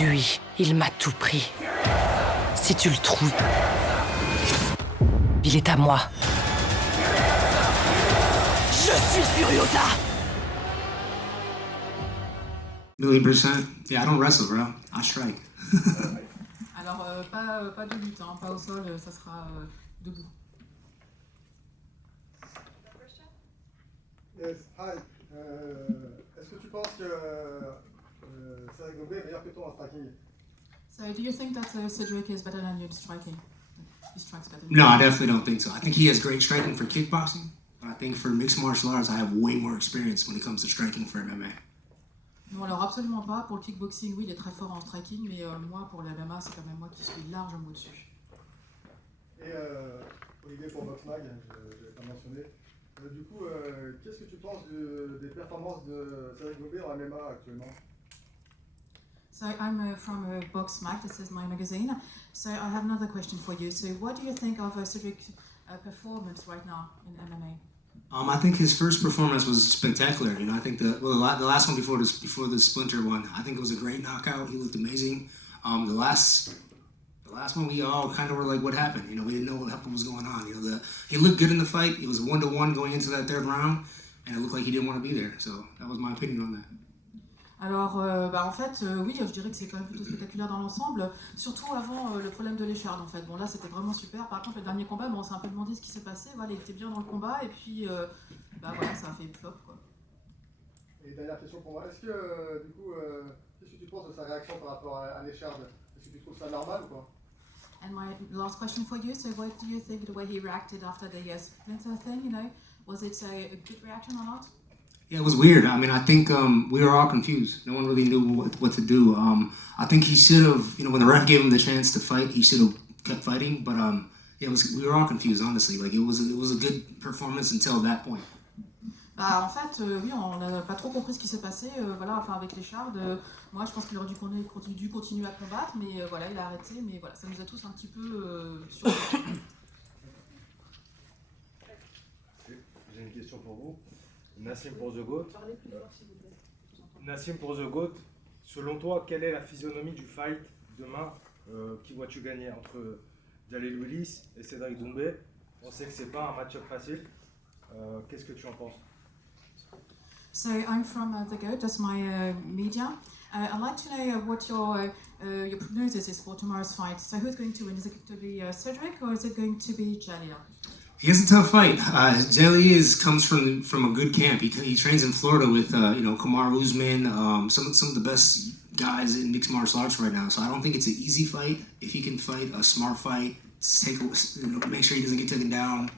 Lui, il m'a tout pris. Si tu le trouves, il est à moi. Je suis Furiosa! Million%. Yeah, I don't wrestle, bro. I strike. Alors, pas de lutte, hein, pas au sol, ça sera debout. Yes, hi. Est-ce que tu penses que Cédric Doumbé est meilleur que toi en striking? So, do you think that Cedric is better than you at striking? He strikes better. No, I definitely don't think so. I think he has great striking for kickboxing, but I think for mixed martial arts, I have way more experience when it comes to striking for MMA. Non, alors absolument pas. Pour le kickboxing, oui, il est très fort en striking, mais moi, pour la MMA, c'est quand même moi qui suis largement au-dessus. Et Olivier pour Boxmag, je l'ai pas mentionné. Du coup, qu'est-ce que tu penses des performances de Cédric Doumbé en MMA actuellement? So I'm from Box Mag, this is my magazine. So I have another question for you. So what do you think of Cedric's performance right now in MMA? I think his first performance was spectacular. You know, I think the last one before the Splinter one, I think it was a great knockout. He looked amazing. The last one, we all kind of were like, what happened? You know, we didn't know what was going on. You know, he looked good in the fight. It was 1-1 going into that third round, and it looked like he didn't want to be there. So that was my opinion on that. Alors, en fait, oui, je dirais que c'est quand même plutôt spectaculaire dans l'ensemble, surtout avant le problème de l'écharde, en fait. Bon, là, c'était vraiment super. Par contre, le dernier combat, on s'est un peu demandé ce qui s'est passé. Voilà, il était bien dans le combat, et puis, voilà, ça a fait flop, quoi. Et dernière question pour moi. Est-ce que, du coup, qu'est-ce que tu penses de sa réaction par rapport à l'écharde? Est-ce que tu trouves ça normal ou pas? And my last question for you, so what do you think the way he reacted after the splinter thing, you know? Was it a good reaction or not? Yeah, it was weird. I mean, I think we were all confused. No one really knew what to do. I think he should have, you know, when the ref gave him the chance to fight, he should have kept fighting. But yeah, we were all confused, honestly. Like it was a good performance until that point. Bah, en fait, oui, on n'a pas trop compris ce qui s'est passé. Voilà, enfin, avec l'écharde, moi, je pense qu'il aurait dû continuer à combattre, mais voilà, il a arrêté. Mais voilà, ça nous a tous un petit peu surpris. J'ai une question pour vous. Nassim pour The Goat. Nassim pour The Goat, selon toi, quelle est la physionomie du fight demain? Qui vois-tu gagner entre Jalil Willis et Cédric Doumbé? On sait que c'est pas un match-up facile. Qu'est-ce que tu en penses? So I'm from The Goat, that's my media. I'd like to know what your prognosis is for tomorrow's fight. So who's going to win? Is it going to be Cedric or is it going to be Jalil? He has a tough fight. Jelly comes from a good camp. He trains in Florida with you know, Kamar Usman, some of the best guys in mixed martial arts right now. So I don't think it's an easy fight. If he can fight a smart fight, make sure he doesn't get taken down,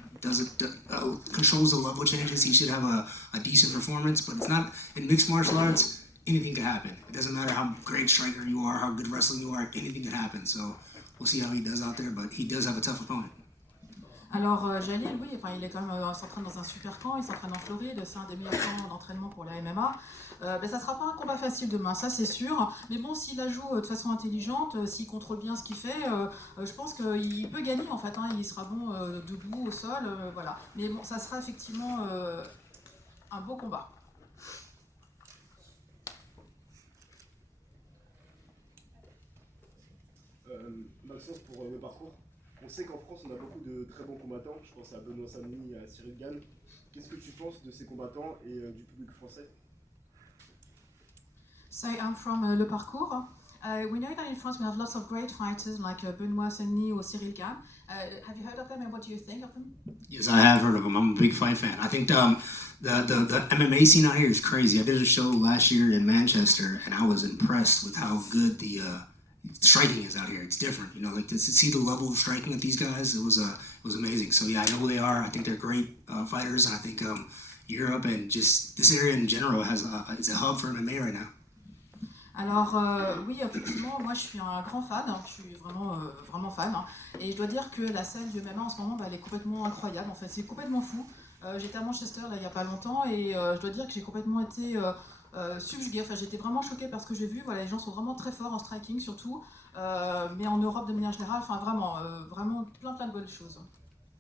controls the level changes, he should have a decent performance. But it's not in mixed martial arts. Anything can happen. It doesn't matter how great striker you are, how good wrestling you are. Anything can happen. So we'll see how he does out there. But he does have a tough opponent. Alors Jalil, oui, enfin, il est quand même s'entraîne dans un super camp, il s'entraîne en Floride, c'est un des meilleurs camps d'entraînement pour la MMA. Ben, ça sera pas un combat facile demain, ça c'est sûr. Mais bon, s'il la joue de façon intelligente, s'il contrôle bien ce qu'il fait, je pense qu'il peut gagner en fait. Hein, il sera bon debout, au sol, voilà. Mais bon, ça sera effectivement un beau combat. Maxence, pour le parcours, on sait qu'en France on a beaucoup de très bons combattants, je pense à Benoît Samny, à Cyril Gann. Qu'est-ce que tu penses de ces combattants et du public français? So I'm from Le Parcours. We know that in France we have lots of great fighters like Benoît Samny or Cyril Gann. Have you heard of them and what do you think of them? Yes, I have heard of them. I'm a big fight fan. I think the MMA scene out here is crazy. I did a show last year in Manchester, and I was impressed with how good the striking is out here. It's different, you know. Like to see the level of striking of these guys, it was amazing. So yeah, I know who they are. I think they're great fighters, and I think Europe and just this area in general is a hub for MMA right now. Alors oui, effectivement, moi je suis un grand fan, hein, je suis vraiment fan, hein, et je dois dire que la scène du MMA en ce moment, bah, elle est complètement incroyable, en fait, c'est complètement fou. J'étais à Manchester là, il n'y a pas longtemps et je dois dire que j'ai complètement été subjuguée, enfin, j'étais vraiment choquée par ce que j'ai vu. Voilà, les gens sont vraiment très forts en striking surtout, mais en Europe de manière générale, enfin vraiment plein de bonnes choses.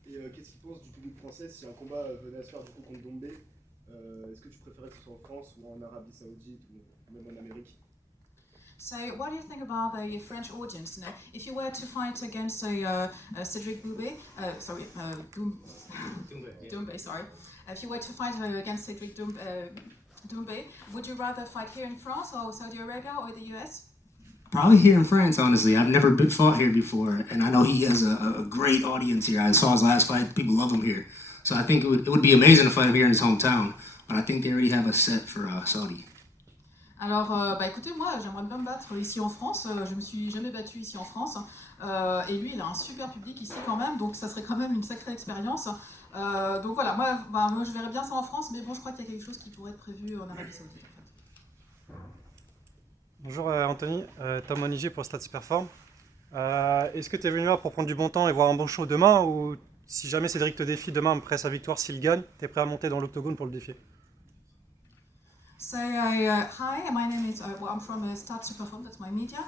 Et qu'est-ce qu'ils pensent du public français si un combat venait à se faire du coup contre Doumbé? Est-ce que tu préférais que ce soit en France ou en Arabie Saoudite ou même en Amérique? So, what do you think about the French audience? You know, if you were to fight against a Cédric Doumbé, Doumbé, sorry. If you were to fight against Cédric Doumbé, would you rather fight here in France or Saudi Arabia or the US? Probably here in France, honestly. I've never been fought here before, and I know he has a great audience here. I saw his last fight; people love him here. So I think it would be amazing to fight him here in his hometown. But I think they already have a set for Saudi. Alors, écoutez, moi, j'aimerais bien me battre ici en France. Je me suis jamais battue ici en France. Et lui, il a un super public ici quand même, donc ça serait quand même une sacrée expérience. Donc voilà, moi, je verrais bien ça en France, mais bon, je crois qu'il y a quelque chose qui pourrait être prévu en Arabie Saoudite. En fait. Bonjour Anthony, Tom Oniger pour Stats Perform. Est-ce que tu es venu là pour prendre du bon temps et voir un bon show demain, ou si jamais Cédric te défie demain après sa victoire, s'il gagne, tu es prêt à monter dans l'octogone pour le défier? So, hi, my name is, I'm from Stats to Perform, that's my media.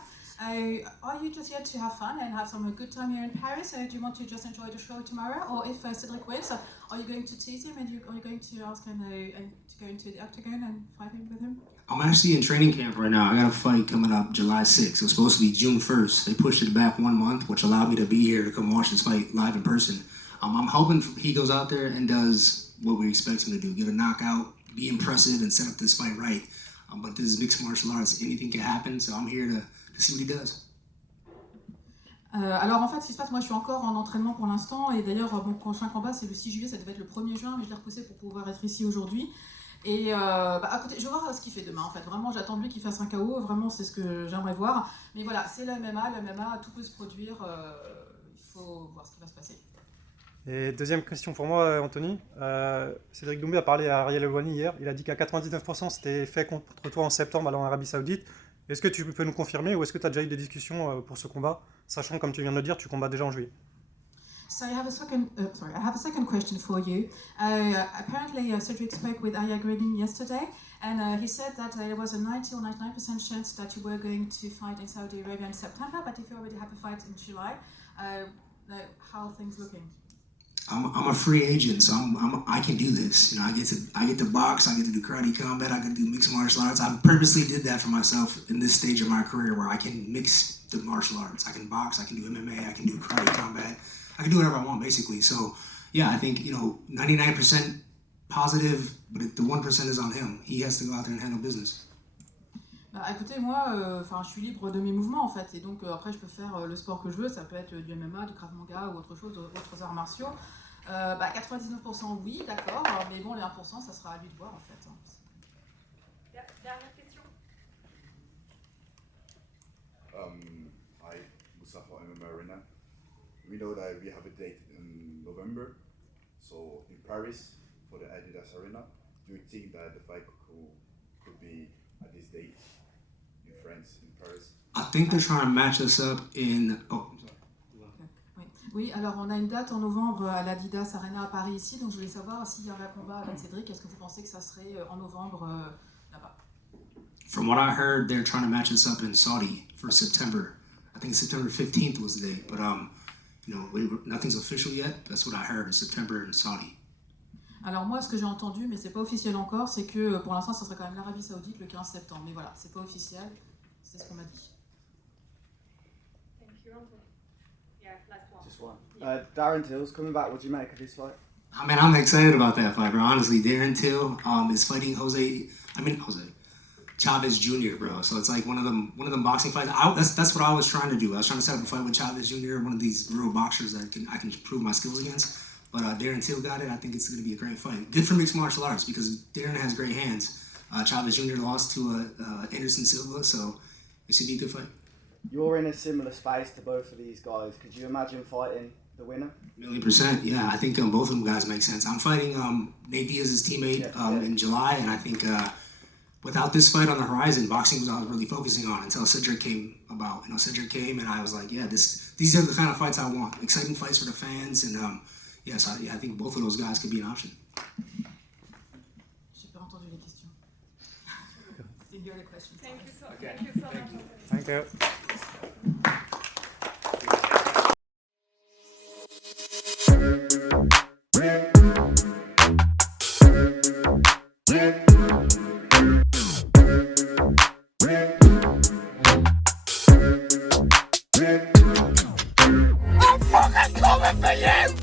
Are you just here to have fun and have some good time here in Paris? Do you want to just enjoy the show tomorrow? Or if Cedric wins, are you going to tease him and are you going to ask him to go into the octagon and fight him with him? I'm actually in training camp right now. I got a fight coming up July 6th. It was supposed to be June 1st. They pushed it back 1 month, which allowed me to be here to come watch this fight live in person. I'm hoping he goes out there and does what we expect him to do, get a knockout, be impressive, and set up this fight right. But this is mixed martial arts. Anything can happen, so I'm here to see what he does. Alors en fait, ce qui se passe, moi je suis encore en entraînement pour l'instant, et d'ailleurs mon prochain combat c'est le 6 juillet, ça devait être le 1er juin, mais je l'ai repoussé pour pouvoir être ici aujourd'hui. Et à côté, je vais voir ce qu'il fait demain en fait. Vraiment, j'attends de lui qu'il fasse un KO. Vraiment, c'est ce que j'aimerais voir. Mais voilà, c'est le MMA. Le MMA, tout peut se produire. Il faut voir ce qui va se passer. Et deuxième question pour moi, Anthony. Cédric Doumbé a parlé à Ariel Helwani hier. Il a dit qu'à 99% c'était fait contre toi en septembre allant en Arabie Saoudite. Est-ce que tu peux nous confirmer, ou est-ce que tu as déjà eu des discussions pour ce combat, sachant que, comme tu viens de le dire, tu combats déjà en juillet? So I have a second question for you. Apparently, Cedric spoke with Aya Greening yesterday, and he said that there was a 90 or 99% chance that you were going to fight in Saudi Arabia in September, but if you already have a fight in July, how are things looking? I'm a free agent, so I can do this. You know, I get to box, I get to do karate combat, I can do mixed martial arts. I purposely did that for myself in this stage of my career where I can mix the martial arts. I can box, I can do MMA, I can do karate combat. I can do whatever I want, basically. So, yeah, I think, 99% positive, but the 1% is on him. He has to go out there and handle business. Bah, écoutez, moi, je suis libre de mes mouvements, en fait. Et donc, après, je peux faire le sport que je veux. Ça peut être du MMA, du Krav Maga ou autre chose, d'autres arts martiaux. 99% oui, d'accord. Mais bon, les 1%, ça sera à lui de voir, en fait. Dernière question. Hi, Mustafa MMA Arena. We know that we have a date in November, so in Paris for the Adidas Arena. Do you think that the fight could be at this date in France, in Paris? I think they're trying to match us up in... Oh, I'm sorry. Oui, alors on a une date en novembre à l'Adidas Arena à Paris ici, donc je voulais savoir s'il y avait un combat avec Cédric, est-ce que vous pensez que ça serait en novembre là-bas? From what I heard, they're trying to match us up in Saudi for September. I think September 15th was the day, but nothing's official yet. That's what I heard in September in Saudi. Alors moi, ce que j'ai entendu, mais c'est pas officiel encore, c'est que pour l'instant, ça serait quand même l'Arabie Saoudite le 15 septembre. Mais voilà, c'est pas officiel, c'est ce qu'on m'a dit. Thank you, Anthony. Yeah, last one. Just one. Darren Till's coming back. What do you make of his fight? I mean, I'm excited about that fight, bro. Honestly, Darren Till is fighting Chavez Jr., bro. So it's like one of them boxing fights. That's what I was trying to do. I was trying to set up a fight with Chavez Jr., one of these real boxers that I can prove my skills against. But Darren Till got it. I think it's going to be a great fight. Good for mixed martial arts because Darren has great hands. Chavez Jr. lost to Anderson Silva, so it should be a good fight. You're in a similar space to both of these guys. Could you imagine fighting the winner? 1,000,000%, yeah. I think both of them guys make sense. I'm fighting Nate Diaz's teammate in July, and I think without this fight on the horizon, boxing was what I was really focusing on until Cedric came about. Cedric came, and I was like, yeah, these are the kind of fights I want. Exciting fights for the fans, and I think both of those guys could be an option. J'ai pas entendu les questions. Didn't hear the questions. Thank you so much. Thank you. I'm fucking coming for you!